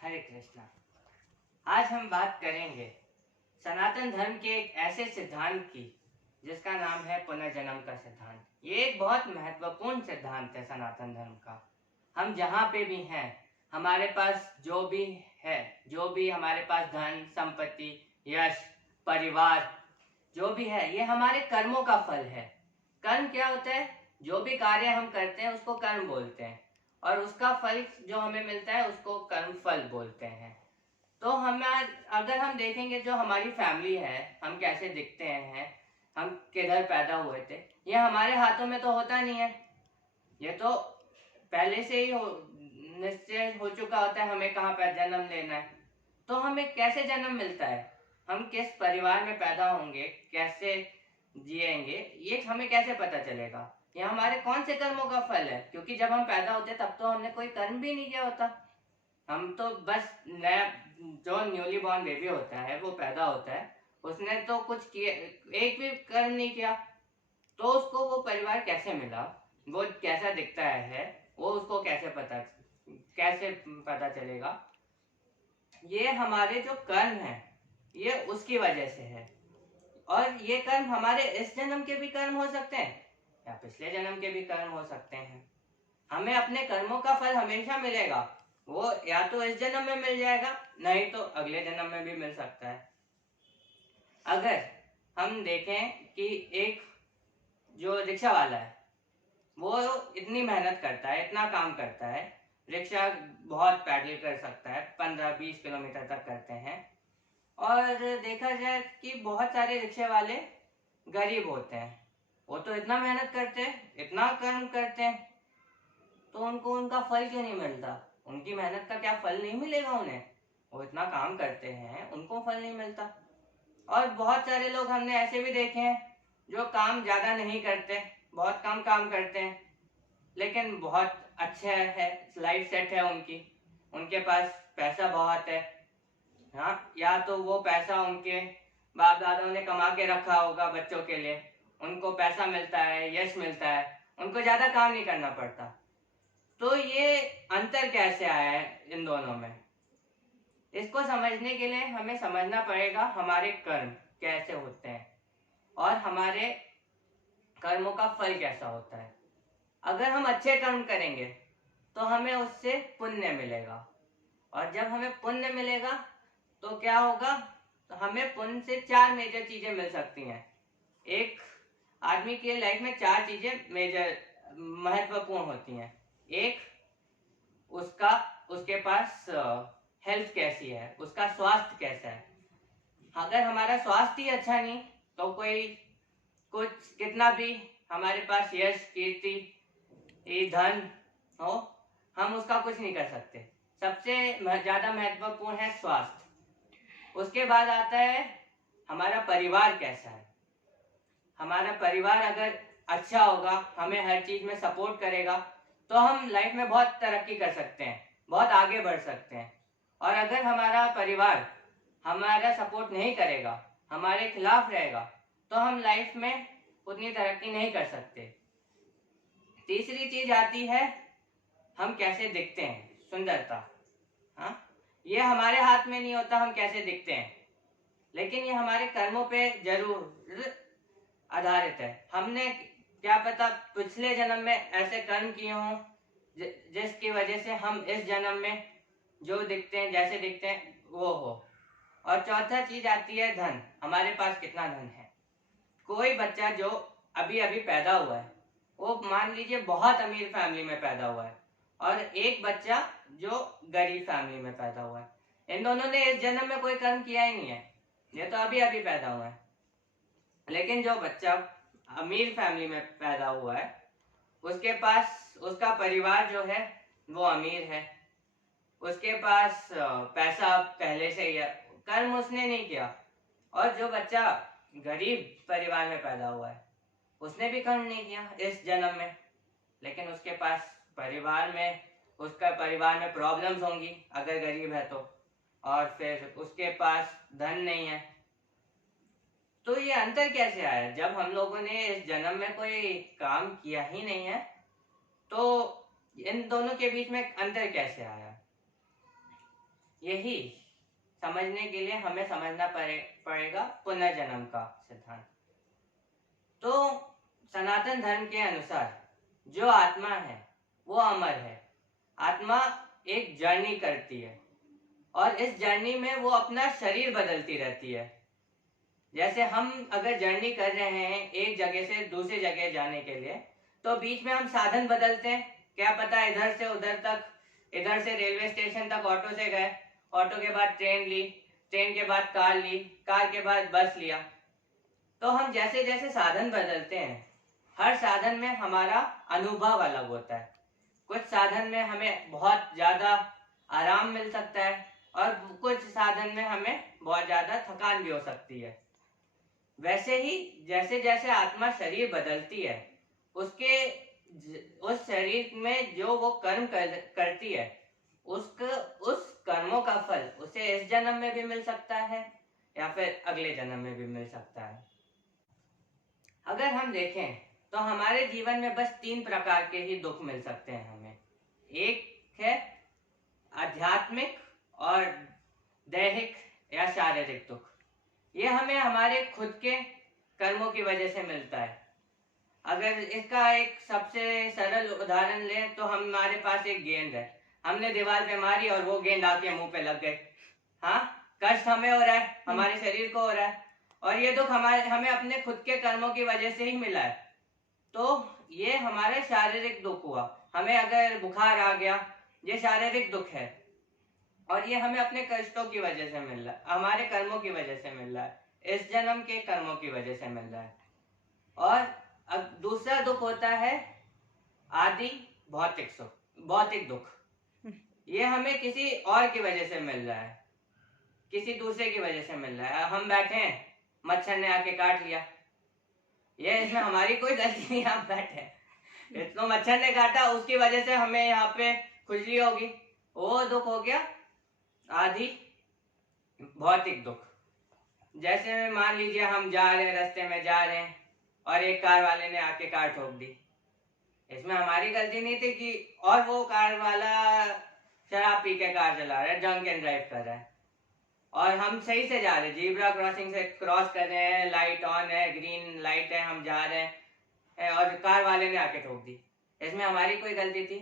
हरे कृष्णा। आज हम बात करेंगे सनातन धर्म के एक ऐसे सिद्धांत की जिसका नाम है पुनर्जन्म का सिद्धांत। ये एक बहुत महत्वपूर्ण सिद्धांत है सनातन धर्म का। हम जहाँ पे भी हैं, हमारे पास जो भी है, जो भी हमारे पास धन संपत्ति यश परिवार जो भी है, ये हमारे कर्मों का फल है। कर्म क्या होता है? जो भी कार्य हम करते हैं उसको कर्म बोलते हैं, और उसका फल जो हमें मिलता है उसको कर्म फल बोलते हैं। तो हम अगर हम देखेंगे जो हमारी फैमिली है, हम कैसे दिखते हैं, हम किधर पैदा हुए थे, ये हमारे हाथों में तो होता नहीं है। ये तो पहले से ही निश्चय हो चुका होता है हमें कहाँ पर जन्म लेना है। तो हमें कैसे जन्म मिलता है, हम किस परिवार में पैदा होंगे, कैसे जिएंगे, ये हमें कैसे पता चलेगा? ये हमारे कौन से कर्मों का फल है? क्योंकि जब हम पैदा होते तब तो हमने कोई कर्म भी नहीं किया होता। हम तो बस नया जो न्यूली बॉर्न बेबी होता है वो पैदा होता है, उसने तो कुछ किए, एक भी कर्म नहीं किया। तो उसको वो परिवार कैसे मिला, वो कैसा दिखता है, वो उसको कैसे पता चलेगा? ये हमारे जो कर्म है ये उसकी वजह से है। और ये कर्म हमारे इस जन्म के भी कर्म हो सकते हैं या पिछले जन्म के भी कर्म हो सकते हैं। हमें अपने कर्मों का फल हमेशा मिलेगा, वो या तो इस जन्म में मिल जाएगा, नहीं तो अगले जन्म में भी मिल सकता है। अगर हम देखें कि एक जो रिक्शा वाला है वो इतनी मेहनत करता है, इतना काम करता है, रिक्शा बहुत पैडल कर सकता है, 15-20 किलोमीटर तक करते हैं। और देखा जाए कि बहुत सारे रिक्शे वाले गरीब होते हैं, वो तो इतना मेहनत करते हैं, इतना कर्म करते हैं, तो उनको उनका फल क्यों नहीं मिलता? उनकी मेहनत का क्या फल नहीं मिलेगा उन्हें? वो इतना काम करते हैं, उनको फल नहीं मिलता। और बहुत सारे लोग हमने ऐसे भी देखे हैं जो काम ज्यादा नहीं करते, बहुत कम काम करते हैं, लेकिन बहुत अच्छा है, लाइफ सेट है उनकी, उनके पास पैसा बहुत है। हाँ, या तो वो पैसा उनके बाप दादाओं ने कमा के रखा होगा बच्चों के लिए, उनको पैसा मिलता है, यश मिलता है, उनको ज्यादा काम नहीं करना पड़ता। तो ये अंतर कैसे आया है इन दोनों में? इसको समझने के लिए हमें समझना पड़ेगा हमारे कर्म कैसे होते हैं और हमारे कर्मों का फल कैसा होता है। अगर हम अच्छे कर्म करेंगे तो हमें उससे पुण्य मिलेगा, और जब हमें पुण्य मिलेगा तो क्या होगा? तो हमें पुण्य से 4 मेजर चीजें मिल सकती हैं। एक आदमी के लाइफ में 4 चीजें मेजर महत्वपूर्ण होती हैं। एक, उसका उसके पास हेल्थ कैसी है, उसका स्वास्थ्य कैसा है। अगर हमारा स्वास्थ्य ही अच्छा नहीं तो कोई कुछ कितना भी हमारे पास यश कीर्ति धन हो, हम उसका कुछ नहीं कर सकते। सबसे ज्यादा महत्वपूर्ण है स्वास्थ्य। उसके बाद आता है हमारा परिवार कैसा है। हमारा परिवार अगर अच्छा होगा, हमें हर चीज में सपोर्ट करेगा, तो हम लाइफ में बहुत तरक्की कर सकते हैं, बहुत आगे बढ़ सकते हैं। और अगर हमारा परिवार हमारा सपोर्ट नहीं करेगा, हमारे खिलाफ रहेगा, तो हम लाइफ में उतनी तरक्की नहीं कर सकते। तीसरी चीज आती है हम कैसे दिखते हैं, सुंदरता। हाँ, ये हमारे हाथ में नहीं होता हम कैसे दिखते हैं, लेकिन ये हमारे कर्मों पे जरूर आधारित है। हमने क्या पता पिछले जन्म में ऐसे कर्म किए हों जिसकी वजह से हम इस जन्म में जो दिखते हैं, जैसे दिखते हैं वो हो। और चौथा चीज आती है धन, हमारे पास कितना धन है। कोई बच्चा जो अभी अभी पैदा हुआ है, वो मान लीजिए बहुत अमीर फैमिली में पैदा हुआ है, और एक बच्चा जो गरीब फैमिली में पैदा हुआ है, इन दोनों ने इस जन्म में कोई कर्म किया ही नहीं है, ये तो अभी अभी पैदा हुआ है। लेकिन जो बच्चा अमीर फैमिली में पैदा हुआ है, उसके पास उसका परिवार जो है वो अमीर है, उसके पास पैसा पहले से ही है, कर्म उसने नहीं किया। और जो बच्चा गरीब परिवार में पैदा हुआ है, उसने भी कर्म नहीं किया इस जन्म में, लेकिन उसके पास उसका परिवार में प्रॉब्लम्स होंगी अगर गरीब है तो, और फिर उसके पास धन नहीं है। तो ये अंतर कैसे आया? जब हम लोगों ने इस जन्म में कोई काम किया ही नहीं है, तो इन दोनों के बीच में अंतर कैसे आया? यही समझने के लिए हमें समझना पड़ेगा पुनर्जन्म का सिद्धांत। तो सनातन धर्म के अनुसार जो आत्मा है वो अमर है। आत्मा एक जर्नी करती है और इस जर्नी में वो अपना शरीर बदलती रहती है। जैसे हम अगर जर्नी कर रहे हैं एक जगह से दूसरी जगह जाने के लिए, तो बीच में हम साधन बदलते हैं। क्या पता इधर से उधर तक, इधर से रेलवे स्टेशन तक ऑटो से गए, ऑटो के बाद ट्रेन ली, ट्रेन के बाद कार ली, कार के बाद बस लिया। तो हम जैसे जैसे साधन बदलते हैं, हर साधन में हमारा अनुभव अलग होता है। कुछ साधन में हमें बहुत ज्यादा आराम मिल सकता है और कुछ साधन में हमें बहुत ज्यादा थकान भी हो सकती है। वैसे ही जैसे जैसे आत्मा शरीर बदलती है, उसके उस शरीर में जो वो कर्म करती है, उस कर्मों का फल उसे इस जन्म में भी मिल सकता है या फिर अगले जन्म में भी मिल सकता है। अगर हम देखें तो हमारे जीवन में बस 3 प्रकार के ही दुख मिल सकते हैं हमें। एक है आध्यात्मिक और दैहिक या शारीरिक दुख। ये हमें हमारे खुद के कर्मों की वजह से मिलता है। अगर इसका एक सबसे सरल उदाहरण लें तो हमारे पास एक गेंद है, हमने दीवार पे मारी और वो गेंद आके मुंह पे लग गई। हाँ, कष्ट हमें हो रहा है, हमारे शरीर को हो रहा है, और ये दुख हमें अपने खुद के कर्मों की वजह से ही मिला है। तो ये हमारे शारीरिक दुख हुआ। हमें अगर बुखार आ गया, ये शारीरिक दुख है और ये हमें अपने कष्टों की वजह से मिल रहा है, हमारे कर्मों की वजह से मिल रहा है, इस जन्म के कर्मों की वजह से मिल रहा है। और अब दूसरा दुख होता है आदि भौतिक दुख। ये हमें किसी और की वजह से मिल रहा है, किसी दूसरे की वजह से मिल रहा है। हम बैठे हैं, मच्छर ने आके काट लिया, ये इसमें हमारी कोई गलती नहीं, हम बैठे इसको मच्छर ने काटा, उसकी वजह से हमें यहाँ पे खुजली होगी, वो दुख हो गया आदि भौतिक दुख। जैसे मान लीजिए हम जा रहे हैं, रास्ते में जा रहे हैं और एक कार वाले ने आके कार ठोक दी, इसमें हमारी गलती नहीं थी कि, और वो कार वाला शराब पी के कार चला रहा है, ड्रंक एंड ड्राइव कर रहा है, और हम सही से जा रहे हैं, जीब्रा क्रॉसिंग से क्रॉस कर रहे हैं, लाइट ऑन है, ग्रीन लाइट है, हम जा रहे हैं और कार वाले ने आके ठोक दी। इसमें हमारी कोई गलती थी?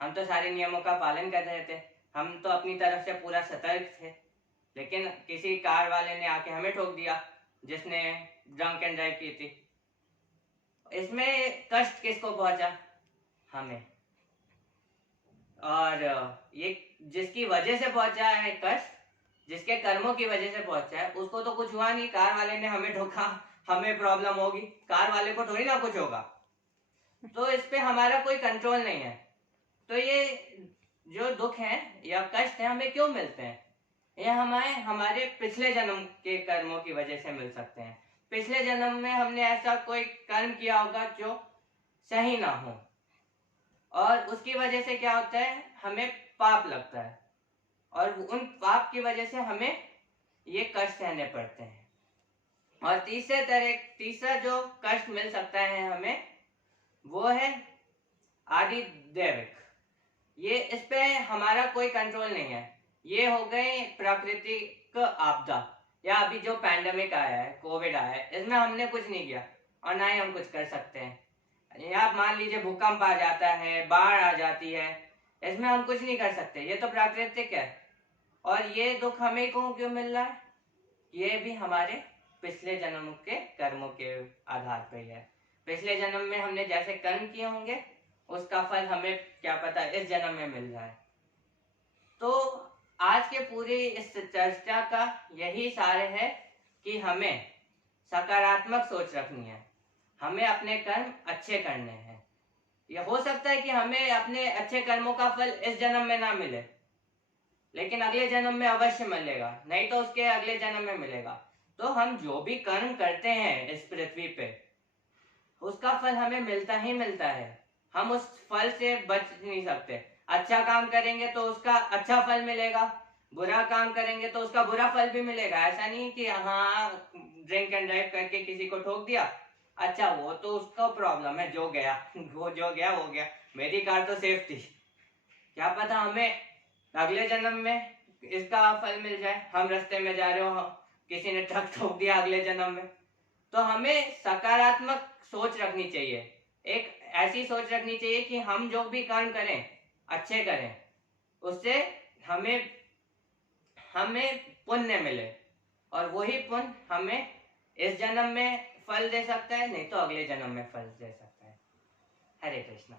हम तो सारे नियमों का पालन कर रहे थे, हम तो अपनी तरफ से पूरा सतर्क थे, लेकिन किसी कार वाले ने आके हमें ठोक दिया जिसने ड्रंक एंड ड्राइव की थी। इसमें कष्ट किसको पहुंचा? हमें। और ये जिसकी वजह से पहुंचा है कष्ट, जिसके कर्मों की वजह से पहुंचा है, उसको तो कुछ हुआ नहीं, कार वाले ने हमें ठोका, हमें प्रॉब्लम होगी, कार वाले को थोड़ी ना कुछ होगा। तो इस पे हमारा कोई कंट्रोल नहीं है। तो ये जो दुख है या कष्ट है हमें क्यों मिलते हैं? ये हमारे पिछले जन्म के कर्मों की वजह से मिल सकते हैं। पिछले जन्म में हमने ऐसा कोई कर्म किया होगा जो सही ना हो, और उसकी वजह से क्या होता है, हमें पाप लगता है, और उन पाप की वजह से हमें ये कष्ट सहने पड़ते हैं। और तीसरा जो कष्ट मिल सकता है हमें, वो है आदि दैविक। ये इस पे हमारा कोई कंट्रोल नहीं है। ये हो गए प्राकृतिक आपदा, या अभी जो पैंडेमिक आया है, कोविड आया है, इसमें हमने कुछ नहीं किया और ना ही हम कुछ कर सकते हैं। या मान लीजिए भूकंप आ जाता है, बाढ़ आ जाती है, इसमें हम कुछ नहीं कर सकते, ये तो प्राकृतिक है। और ये दुख हमें क्यों मिल रहा है? ये भी हमारे पिछले जन्म के कर्मों के आधार पर ही है। पिछले जन्म में हमने जैसे कर्म किए होंगे, उसका फल हमें क्या पता इस जन्म में मिल रहा है। तो आज के पूरी इस चर्चा का यही सार है कि हमें सकारात्मक सोच रखनी है, हमें अपने कर्म अच्छे करने हैं। यह हो सकता है कि हमें अपने अच्छे कर्मों का फल इस जन्म में ना मिले, लेकिन अगले जन्म में अवश्य मिलेगा, नहीं तो उसके अगले जन्म में मिलेगा। तो हम जो भी कर्म करते हैं इस पृथ्वी पे, उसका फल हमें मिलता ही मिलता है, हम उस फल से बच नहीं सकते। अच्छा काम करेंगे तो उसका अच्छा फल मिलेगा, बुरा काम करेंगे तो उसका बुरा फल भी मिलेगा। ऐसा नहीं कि हाँ ड्रिंक एंड ड्राइव करके किसी को ठोक दिया, अच्छा वो तो उसका प्रॉब्लम है, जो गया वो जो गया वो गया, मेरी कार तो सेफ थी। क्या पता हमें अगले जन्म में इसका फल मिल जाए। हम रास्ते में जा रहे हो, किसी ने ट्रक ठोक दिया अगले जन्म में, तो हमें सकारात्मक सोच रखनी चाहिए। एक ऐसी सोच रखनी चाहिए कि हम जो भी कर्म करें अच्छे करें, उससे हमें हमें पुण्य मिले, और वही पुण्य हमें इस जन्म में फल दे सकता है, नहीं तो अगले जन्म में फल दे सकता है। हरे कृष्णा।